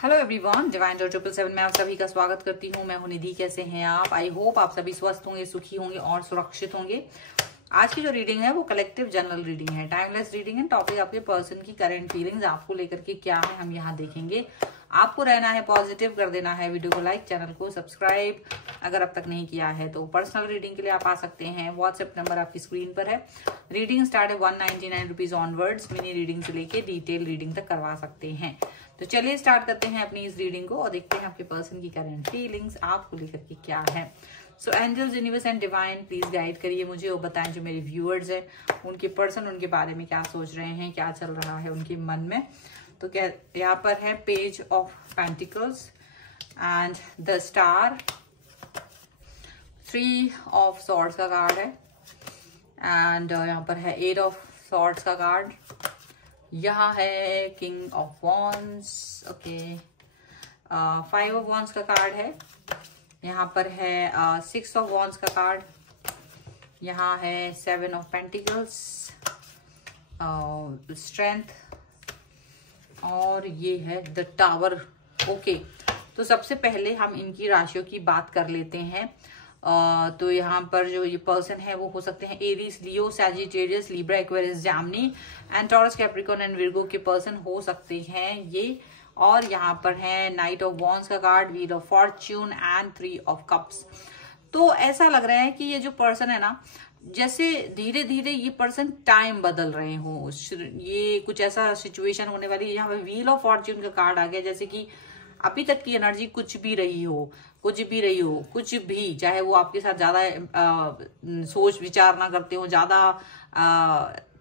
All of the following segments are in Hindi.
हेलो एवरीवन, डिवाइन डॉट 777 में आप सभी का स्वागत करती हूँ। मैं हूँ निधि। कैसे हैं आप? आई होप आप सभी स्वस्थ होंगे, सुखी होंगे और सुरक्षित होंगे। आज की जो रीडिंग है वो कलेक्टिव जनरल रीडिंग है, टाइमलेस रीडिंग है। टॉपिक आपके पर्सन की करंट फीलिंग्स आपको लेकर के क्या है हम यहाँ देखेंगे। आपको रहना है पॉजिटिव, कर देना है वीडियो को लाइक, चैनल को सब्सक्राइब अगर अब तक नहीं किया है तो। पर्सनल रीडिंग के लिए आप आ सकते हैं, व्हाट्सएप नंबर आपकी स्क्रीन पर है। रीडिंग स्टार्ट है 199 रुपीज ऑनवर्ड्स। मिनी रीडिंग से लेके डिटेल रीडिंग तक करवा सकते हैं। तो चलिए स्टार्ट करते हैं अपनी इस रीडिंग को और देखते हैं आपके पर्सन की करंट फीलिंग्स आपको लेकर के क्या है। So angels, universe and divine please guide करिए मुझे और बताएं जो मेरे व्यूअर्स है उनके पर्सन उनके बारे में क्या सोच रहे हैं, क्या चल रहा है उनके मन में। तो क्या यहाँ पर है page of pentacles and the star, 3 of swords का कार्ड है एंड यहाँ पर है 8 ऑफ सॉर्ड्स का कार्ड। यहाँ है king of wands, okay, 5 of wands का कार्ड है। यहाँ पर है 6 ऑफ वॉन्ड्स का कार्ड। यहाँ है 7 ऑफ पेंटिकल्स, स्ट्रेंथ, और ये है द टावर। ओके, तो सबसे पहले हम इनकी राशियों की बात कर लेते हैं। तो यहाँ पर जो ये पर्सन है वो हो सकते हैं Aries, Leo, Sagittarius, Libra, Aquarius, Jaimini and taurus, Capricorn and Virgo के पर्सन हो सकते हैं ये। और यहाँ पर है नाइट ऑफ वॉन्ड्स का card, wheel of Fortune and 3 of cups. तो ऐसा लग रहा है कि ये जो पर्सन है ना, जैसे धीरे धीरे ये पर्सन टाइम बदल रहे हो, ये कुछ ऐसा सिचुएशन होने वाली है। यहाँ पे व्हील ऑफ फॉर्च्यून का कार्ड आ गया, जैसे कि अभी तक की एनर्जी कुछ भी रही हो, कुछ भी, चाहे वो आपके साथ ज्यादा सोच विचार ना करते हो, ज्यादा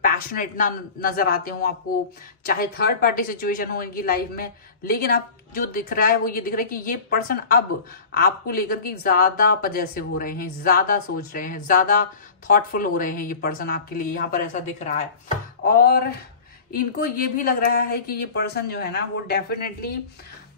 पैशनेट ना नजर आते हो आपको, चाहे थर्ड पार्टी सिचुएशन हो इनकी लाइफ में, लेकिन आप जो दिख रहा है वो ये दिख रहा है कि ये पर्सन अब आपको लेकर के ज्यादा पजेसिव हो रहे हैं, ज्यादा सोच रहे हैं, ज्यादा थॉटफुल हो रहे हैं ये पर्सन आपके लिए, यहाँ पर ऐसा दिख रहा है। और इनको ये भी लग रहा है कि ये पर्सन जो है ना वो डेफिनेटली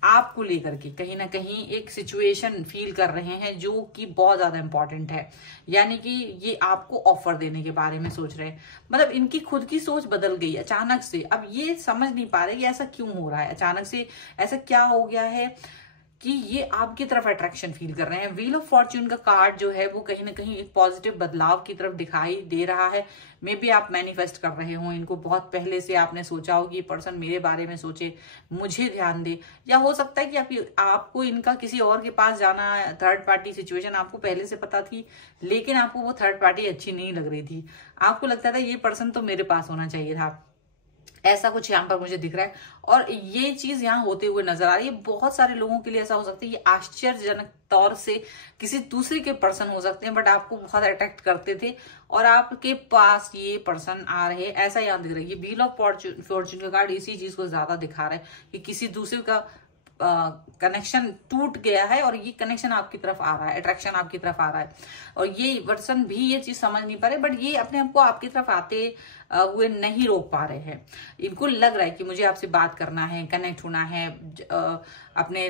आपको लेकर के कहीं ना कहीं एक सिचुएशन फील कर रहे हैं जो कि बहुत ज्यादा इंपॉर्टेंट है। यानी कि ये आपको ऑफर देने के बारे में सोच रहे हैं। मतलब इनकी खुद की सोच बदल गई अचानक से। अब ये समझ नहीं पा रहे कि ऐसा क्यों हो रहा है, अचानक से ऐसा क्या हो गया है कि ये आपकी तरफ अट्रैक्शन फील कर रहे हैं। व्हील ऑफ फॉर्च्यून का कार्ड जो है वो कहीं ना कहीं एक पॉजिटिव बदलाव की तरफ दिखाई दे रहा है। मे बी आप मैनिफेस्ट कर रहे हो इनको, बहुत पहले से आपने सोचा हो कि ये पर्सन मेरे बारे में सोचे, मुझे ध्यान दे। या हो सकता है कि आपको इनका किसी और के पास जाना, थर्ड पार्टी सिचुएशन आपको पहले से पता थी, लेकिन आपको वो थर्ड पार्टी अच्छी नहीं लग रही थी। आपको लगता था ये पर्सन तो मेरे पास होना चाहिए था, ऐसा कुछ यहाँ पर मुझे दिख रहा है। और ये चीज यहाँ होते हुए नजर आ रही है। बहुत सारे लोगों के लिए ऐसा हो सकता है, ये आश्चर्यजनक तौर से किसी दूसरे के पर्सन हो सकते हैं, बट आपको बहुत अट्रैक्ट करते थे और आपके पास ये पर्सन आ रहे हैं, ऐसा यहाँ दिख रहा है। ये व्हील ऑफ फॉर्च्यून का कार्ड इसी चीज को ज्यादा दिखा रहा है कि किसी दूसरे का कनेक्शन टूट गया है और ये कनेक्शन आपकी तरफ आ रहा है, अट्रैक्शन आपकी तरफ आ रहा है। और ये पर्सन भी ये चीज समझ नहीं पा रहे, बट ये अपने आप को आपकी तरफ आते हुए नहीं रोक पा रहे हैं। इनको लग रहा है कि मुझे आपसे बात करना है, कनेक्ट होना है, अपने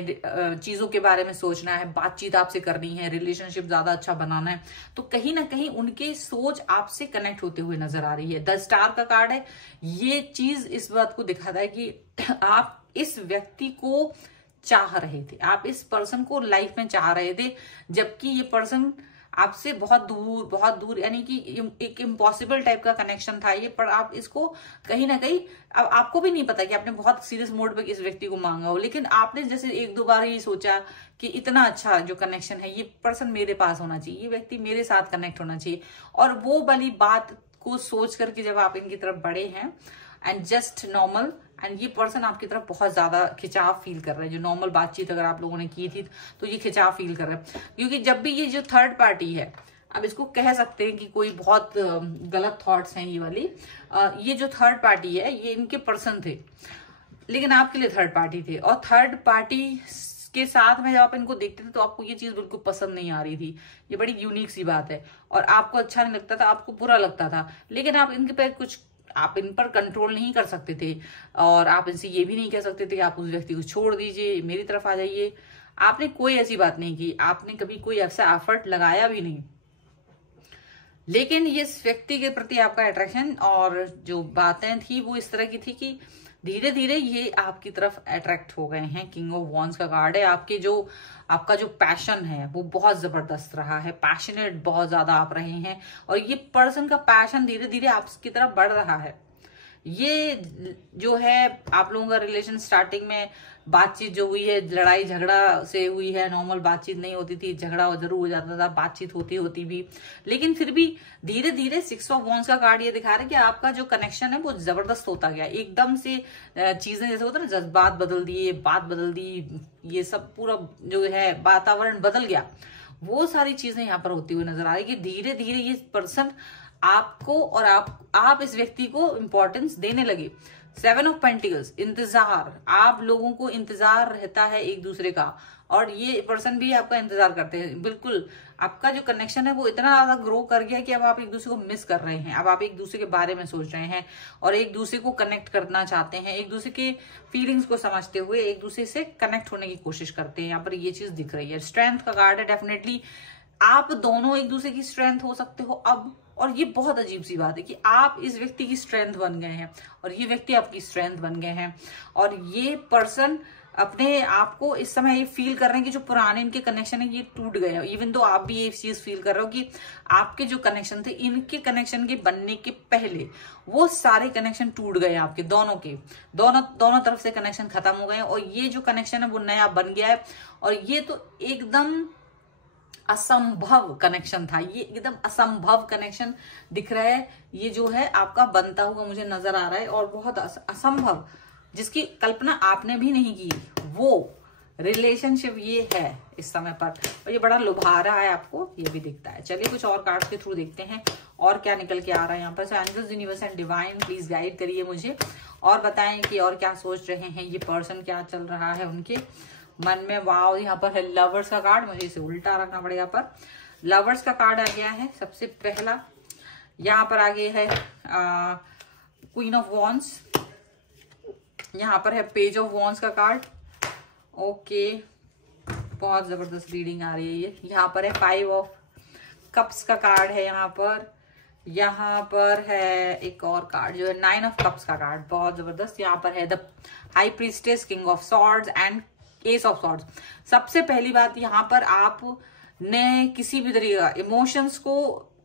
चीजों के बारे में सोचना है, बातचीत आपसे करनी है, रिलेशनशिप ज्यादा अच्छा बनाना है। तो कहीं ना कहीं उनकी सोच आपसे कनेक्ट होते हुए नजर आ रही है। द स्टार का कार्ड है, ये चीज इस बात को दिखाता है कि आप इस व्यक्ति को चाह रहे थे, आप इस पर्सन को लाइफ में चाह रहे थे, जबकि ये पर्सन आपसे बहुत दूर, यानी कि एक इम्पॉसिबल टाइप का कनेक्शन था ये। पर आप इसको कहीं ना कहीं, अब आपको भी नहीं पता कि आपने बहुत सीरियस मोड पे इस व्यक्ति को मांगा हो, लेकिन आपने जैसे 1-2 बार ही सोचा कि इतना अच्छा जो कनेक्शन है, ये पर्सन मेरे पास होना चाहिए, ये व्यक्ति मेरे साथ कनेक्ट होना चाहिए। और वो वाली बात को सोच करके जब आप इनकी तरफ बढ़े हैं एंड जस्ट नॉर्मल, एंड ये पर्सन आपकी तरफ बहुत ज्यादा खिंचाव फील कर रहे हैं। जो नॉर्मल बातचीत अगर आप लोगों ने की थी तो ये खिंचाव फील कर रहे हैं, क्योंकि जब भी ये जो थर्ड पार्टी है, अब इसको कह सकते हैं कि कोई बहुत गलत थॉट्स हैं ये वाली, ये जो थर्ड पार्टी है ये इनके पर्सन थे, लेकिन आपके लिए थर्ड पार्टी थे। और थर्ड पार्टी के साथ में जब आप इनको देखते थे तो आपको ये चीज बिल्कुल पसंद नहीं आ रही थी। ये बड़ी यूनिक सी बात है और आपको अच्छा नहीं लगता था, आपको बुरा लगता था, लेकिन आप इनके पे कुछ, आप इन पर कंट्रोल नहीं कर सकते थे। और आप इनसे ये भी नहीं कह सकते थे कि आप उस व्यक्ति को छोड़ दीजिए, मेरी तरफ आ जाइए। आपने कोई ऐसी बात नहीं की, आपने कभी कोई ऐसा एफर्ट लगाया भी नहीं। लेकिन इस व्यक्ति के प्रति आपका अट्रैक्शन और जो बातें थी वो इस तरह की थी कि धीरे धीरे ये आपकी तरफ अट्रैक्ट हो गए हैं। किंग ऑफ वॉन्ड्स का कार्ड है। आपका जो पैशन है वो बहुत जबरदस्त रहा है, पैशनेट बहुत ज्यादा आप रहे हैं, और ये पर्सन का पैशन धीरे धीरे आपकी तरफ बढ़ रहा है। ये जो है आप लोगों का रिलेशन स्टार्टिंग में बातचीत जो हुई है, लड़ाई झगड़ा से हुई है, नॉर्मल बातचीत नहीं होती थी, झगड़ा जरूर हो जाता था, बातचीत होती भी, लेकिन फिर भी धीरे धीरे 6 ऑफ वॉन्ड्स का कार्ड ये दिखा रहा है कि आपका जो कनेक्शन है वो जबरदस्त होता गया। एकदम से चीजें जैसे होता है ना, जज्बात बदल दिए, बात बदल दी, ये सब पूरा जो है वातावरण बदल गया, वो सारी चीजें यहाँ पर होती हुई नजर आ रही है कि धीरे धीरे ये पर्सन आपको और आप इस व्यक्ति को इंपॉर्टेंस देने लगे। 7 ऑफ पेंटिकल्स, इंतजार, आप लोगों को इंतजार रहता है एक दूसरे का, और ये पर्सन भी आपका इंतजार करते हैं। बिल्कुल आपका जो कनेक्शन है वो इतना ज्यादा ग्रो कर गया कि अब आप एक दूसरे को मिस कर रहे हैं, अब आप एक दूसरे के बारे में सोच रहे हैं और एक दूसरे को कनेक्ट करना चाहते हैं, एक दूसरे के फीलिंग्स को समझते हुए एक दूसरे से कनेक्ट होने की कोशिश करते हैं। यहाँ पर ये चीज दिख रही है। स्ट्रेंथ का कार्ड है। डेफिनेटली आप दोनों एक दूसरे की स्ट्रेंथ हो सकते हो अब, और ये बहुत अजीब सी बात है कि आप इस व्यक्ति की स्ट्रेंथ बन गए हैं और ये व्यक्ति आपकी स्ट्रेंथ बन गए हैं, और ये पर्सन अपने आप को इस समय ये फील कर रहे हैं कि जो पुराने इनके कनेक्शन है ये टूट गए हैं। इवन तो आप भी ये चीज फील कर रहे हो कि आपके जो कनेक्शन थे, इनके कनेक्शन के बनने के पहले वो सारे कनेक्शन टूट गए आपके दोनों के, दोनों तरफ से कनेक्शन खत्म हो गए हैं, और ये जो कनेक्शन है वो नया बन गया है। और ये तो एकदम असंभव कनेक्शन था, ये एकदम असंभव कनेक्शन दिख रहा है। ये जो है आपका बनता हुआ मुझे नजर आ रहा है, और बहुत असंभव, जिसकी कल्पना आपने भी नहीं की, वो रिलेशनशिप ये है इस समय पर, और ये बड़ा लुभा रहा है आपको, ये भी दिखता है। चलिए कुछ और कार्ड्स के थ्रू देखते हैं और क्या निकल के आ रहा है यहाँ पर। Angels, universe and divine please guide करिए मुझे और बताएं कि और क्या सोच रहे हैं ये पर्सन, क्या चल रहा है उनके मन में। वाओ, यहाँ पर है लवर्स का कार्ड, मुझे इसे उल्टा रखना पड़ेगा, पर लवर्स का कार्ड आ गया है सबसे पहला। यहाँ पर आगे है क्वीन ऑफ वॉन्ड्स, यहाँ पर है पेज ऑफ वॉन्ड्स का कार्ड। ओके, बहुत जबरदस्त रीडिंग आ रही है ये। यहाँ पर है 5 ऑफ कप्स का कार्ड है यहाँ पर है एक और कार्ड जो है 9 ऑफ कप्स का कार्ड, बहुत जबरदस्त। यहाँ पर है the high priestess, king of swords and S of swords. सबसे पहली बात, यहाँ पर आप ने किसी भी तरीके का इमोशंस को,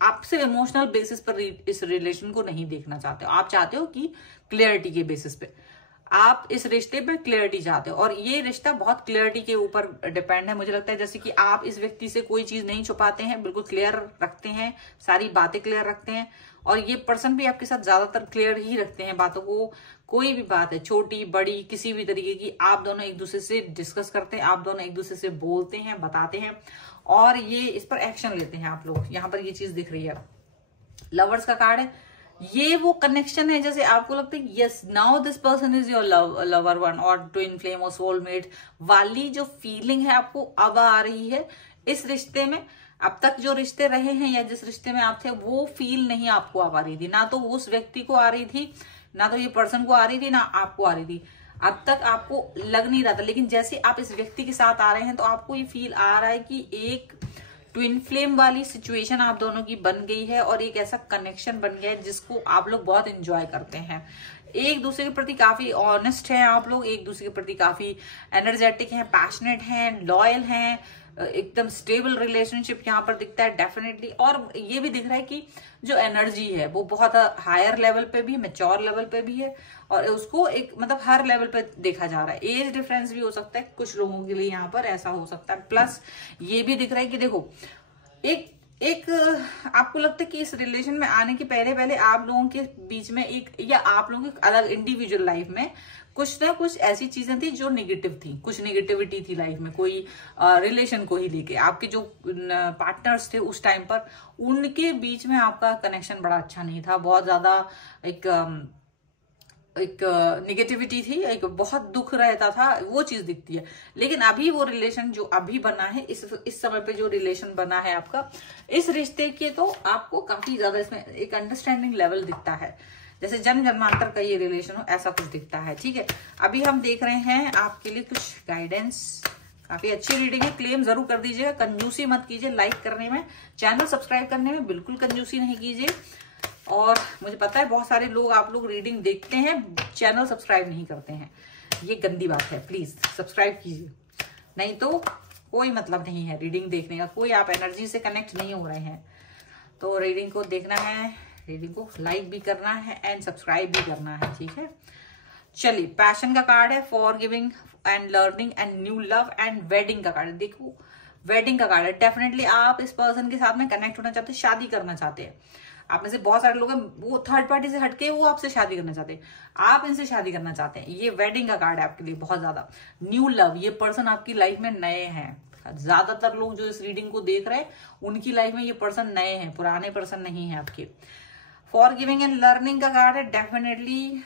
आप सिर्फ इमोशनल बेसिस पर इस रिलेशन को नहीं देखना चाहते हो, आप चाहते हो कि क्लियरिटी के बेसिस पे आप इस रिश्ते पे क्लियरिटी चाहते हो, और ये रिश्ता बहुत क्लियरिटी के ऊपर डिपेंड है। मुझे लगता है जैसे कि आप इस व्यक्ति से कोई चीज नहीं छुपाते हैं, बिल्कुल क्लियर रखते हैं, सारी बातें क्लियर रखते हैं, और ये पर्सन भी आपके साथ ज्यादातर क्लियर ही रखते हैं बातों को। कोई भी बात है, छोटी बड़ी किसी भी तरीके की, आप दोनों एक दूसरे से डिस्कस करते हैं, आप दोनों एक दूसरे से बोलते हैं, बताते हैं, और ये इस पर एक्शन लेते हैं आप लोग। यहाँ पर ये चीज दिख रही है। लवर्स का कार्ड है, ये वो कनेक्शन है जैसे आपको लगता है yes now this person is your lover one और ट्विन फ्लेम और सोलमेट वाली जो फीलिंग है आपको अब आ रही है इस रिश्ते में। अब तक जो रिश्ते रहे हैं या जिस रिश्ते में आप थे वो फील नहीं आपको अब आ रही थी, ना तो उस व्यक्ति को आ रही थी, ना तो ये पर्सन को आ रही थी, ना आपको आ रही थी। अब तक आपको लग नहीं रहा था, लेकिन जैसे आप इस व्यक्ति के साथ आ रहे हैं तो आपको ये फील आ रहा है कि एक ट्विन फ्लेम वाली सिचुएशन आप दोनों की बन गई है, और एक ऐसा कनेक्शन बन गया है जिसको आप लोग बहुत एंजॉय करते हैं। एक दूसरे के प्रति काफी ऑनेस्ट हैं आप लोग, एक दूसरे के प्रति काफी एनर्जेटिक हैं, पैशनेट हैं, लॉयल हैं, एकदम स्टेबल रिलेशनशिप यहाँ पर दिखता है डेफिनेटली। और ये भी दिख रहा है कि जो एनर्जी है वो बहुत हायर लेवल पे भी, मैच्योर लेवल पे भी है, और उसको एक मतलब हर लेवल पे देखा जा रहा है। एज डिफरेंस भी हो सकता है कुछ लोगों के लिए, यहाँ पर ऐसा हो सकता है। प्लस ये भी दिख रहा है कि देखो एक आपको लगता है कि इस रिलेशन में आने के पहले आप लोगों के बीच में एक, या आप लोगों की अलग इंडिविजुअल लाइफ में कुछ ना कुछ ऐसी चीजें थी जो नेगेटिव थी, कुछ नेगेटिविटी थी लाइफ में, कोई रिलेशन को ही लेके। आपके जो पार्टनर्स थे उस टाइम पर उनके बीच में आपका कनेक्शन बड़ा अच्छा नहीं था, बहुत ज्यादा एक नेगेटिविटी थी, एक बहुत दुख रहता था, वो चीज दिखती है। लेकिन अभी वो रिलेशन जो अभी बना है, इस समय पे जो रिलेशन बना है आपका, इस रिश्ते के तो आपको काफी ज्यादा इसमें एक अंडरस्टैंडिंग लेवल दिखता है, जैसे जन्म जन्मांतर का ये रिलेशन हो, ऐसा कुछ दिखता है। ठीक है, अभी हम देख रहे हैं आपके लिए कुछ गाइडेंस। काफी अच्छी रीडिंग है, क्लेम जरूर कर दीजिएगा, कंजूसी मत कीजिए लाइक करने में, चैनल सब्सक्राइब करने में बिल्कुल कंजूसी नहीं कीजिए। और मुझे पता है बहुत सारे लोग, आप लोग रीडिंग देखते हैं, चैनल सब्सक्राइब नहीं करते हैं। ये गंदी बात है, प्लीज सब्सक्राइब कीजिए, नहीं तो कोई मतलब नहीं है रीडिंग देखने का, कोई आप एनर्जी से कनेक्ट नहीं हो रहे हैं। तो रीडिंग को देखना है, रीडिंग को लाइक भी करना है एंड सब्सक्राइब भी करना है, ठीक है। चलिए, पैशन का कार्ड है, for giving and learning and new love and wedding का कार्ड है। देखो वेडिंग का कार्ड है, डेफिनेटली आप इस पर्सन के साथ में कनेक्ट होना चाहते हैं, शादी करना चाहते हैं। आप में से बहुत सारे लोग हैं वो थर्ड पार्टी से हटके वो आपसे शादी करना चाहते हैं, आप इनसे शादी करना चाहते हैं। ये वेडिंग का कार्ड है आपके लिए बहुत ज्यादा। न्यू लव, ये पर्सन आपकी लाइफ में नए हैं। ज्यादातर लोग जो इस रीडिंग को देख रहे हैं उनकी लाइफ में ये पर्सन नए हैं, पुराने पर्सन नहीं है आपके। फॉर गिविंग एंड लर्निंग का कार्ड है, डेफिनेटली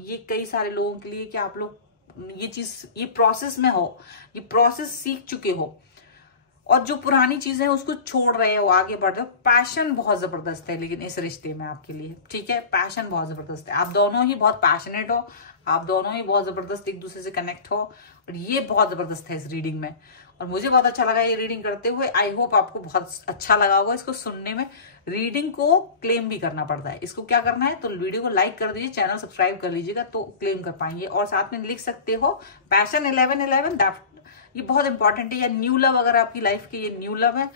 ये कई सारे लोगों के लिए कि आप लोग ये चीज, ये प्रोसेस में हो, ये प्रोसेस सीख चुके हो और जो पुरानी चीजें हैं उसको छोड़ रहे हो, आगे बढ़ रहे हो। पैशन बहुत जबरदस्त है लेकिन इस रिश्ते में आपके लिए, ठीक है, पैशन बहुत जबरदस्त है। आप दोनों ही बहुत पैशनेट हो, आप दोनों ही बहुत जबरदस्त एक दूसरे से कनेक्ट हो और ये बहुत जबरदस्त है इस रीडिंग में। और मुझे बहुत अच्छा लगा ये रीडिंग करते हुए। आई होप आपको बहुत अच्छा लगा होगा इसको सुनने में। रीडिंग को क्लेम भी करना पड़ता है, इसको क्या करना है, तो वीडियो को लाइक कर दीजिए, चैनल सब्सक्राइब कर लीजिएगा तो क्लेम कर पाएंगे। और साथ में लिख सकते हो पैशन 1111, ये बहुत इंपॉर्टेंट है। या न्यू लव, अगर आपकी लाइफ के ये न्यू लव है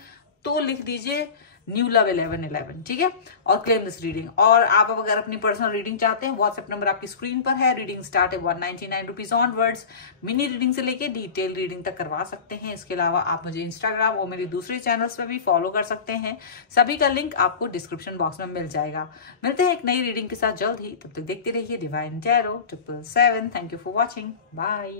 तो लिख दीजिए न्यू लव 1111, ठीक है, और क्लेम दिस रीडिंग। और आप अगर अपनी पर्सनल रीडिंग चाहते हैं, व्हाट्सएप नंबर आपकी स्क्रीन पर है। रीडिंग स्टार्ट है 199 रुपीज ऑनवर्ड्स। मिनी रीडिंग से लेके डिटेल रीडिंग तक करवा सकते हैं। इसके अलावा आप मुझे इंस्टाग्राम और मेरी दूसरे चैनल्स पे भी फॉलो कर सकते हैं, सभी का लिंक आपको डिस्क्रिप्शन बॉक्स में मिल जाएगा। मिलते हैं एक नई रीडिंग के साथ जल्द ही, तब तक देखते रहिए divine tarot 777। Thank you for watching, bye.